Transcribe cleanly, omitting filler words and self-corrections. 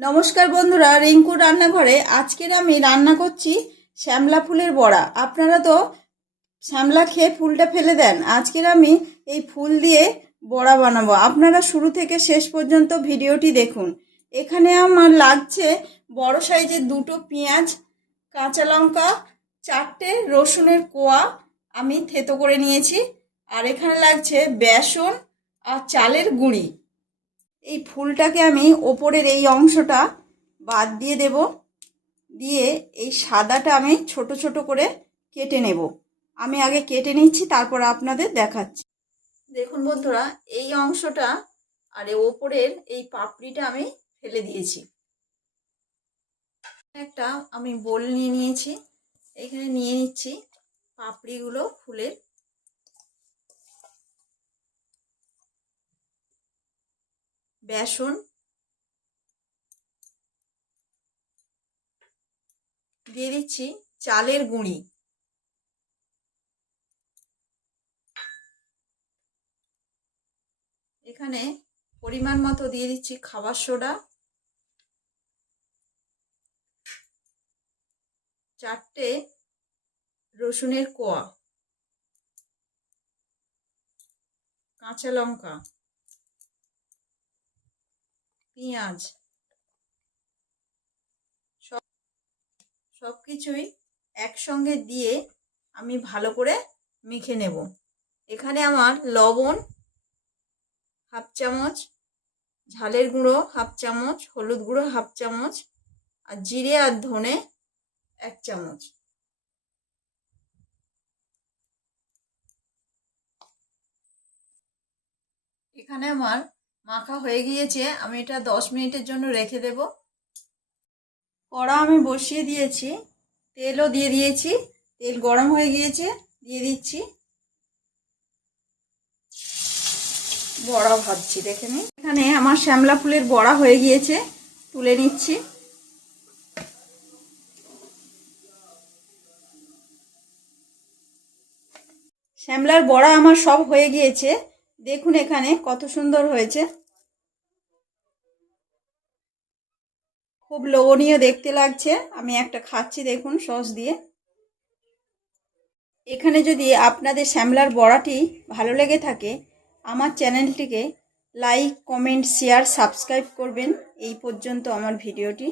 নমস্কার বন্ধুরা, রিঙ্কু রান্নাঘরে আজকের আমি রান্না করছি শ্যামলা ফুলের বড়া। আপনারা তো শ্যামলা খেয়ে ফুলটা ফেলে দেন, আজকের আমি এই ফুল দিয়ে বড়া বানাবো। আপনারা শুরু থেকে শেষ পর্যন্ত ভিডিওটি দেখুন। এখানে আমার লাগছে বড় সাইজের দুটো পেঁয়াজ, কাঁচা লঙ্কা, 4টে রসুনের কোয়া আমি থেতো করে নিয়েছি, আর এখানে লাগছে বেসন আর চালের গুঁড়ি। এই ফুলটাকে আমি ওপরের এই অংশটা বাদ দিয়ে দেব, দিয়ে এই সাদাটা আমি ছোট ছোট করে কেটে নেব। আমি আগে কেটে নিচ্ছি, তারপর আপনাদের দেখাচ্ছি। দেখুন বন্ধুরা, এই অংশটা আর ওপরের এই পাপড়িটা আমি ফেলে দিয়েছি। একটা আমি বোল নিয়ে নিয়েছি, এখানে নিয়ে নিচ্ছি পাপড়িগুলো ফুলের। বেসন দিয়ে দিচ্ছি, চালের গুঁড়ি, এখানে পরিমাণ মতো দিয়ে দিচ্ছি খাবার সোডা, 4টে রসুনের কোয়া, কাঁচা লঙ্কা, পেঁয়াজ, সব কিছুই একসঙ্গে দিয়ে আমি ভালো করে মেখে নেব। এখানে আমার লবণ হাফ চামচ, ঝালের গুঁড়ো হাফ চামচ, হলুদ গুঁড়ো হাফ চামচ, আর জিরে আর ধনে 1 চামচ। এখানে আমার মাখা হয়ে গিয়েছে, আমি এটা 10 মিনিটের জন্য রেখে দেব। কড়া আমি বসিয়ে দিয়েছি, তেলও দিয়ে দিয়েছি, তেল গরম হয়ে গিয়েছে, দিয়ে দিচ্ছি বড়া ভাজছি। দেখে নিন, এখানে আমার শ্যামলা ফুলের বড়া হয়ে গিয়েছে, তুলে নিচ্ছি। শ্যামলার বড়া আমার সব হয়ে গিয়েছে, দেখুন এখানে কত সুন্দর হয়েছে, খুব লোভনীয় দেখতে লাগছে। আমি একটা খাচ্ছি, দেখুন সস দিয়ে। এখানে যদি আপনাদের শ্যামলার বড়াটি ভালো লেগে থাকে, আমার চ্যানেলটিকে লাইক, কমেন্ট, শেয়ার, সাবস্ক্রাইব করবেন। এই পর্যন্ত আমার ভিডিওটি।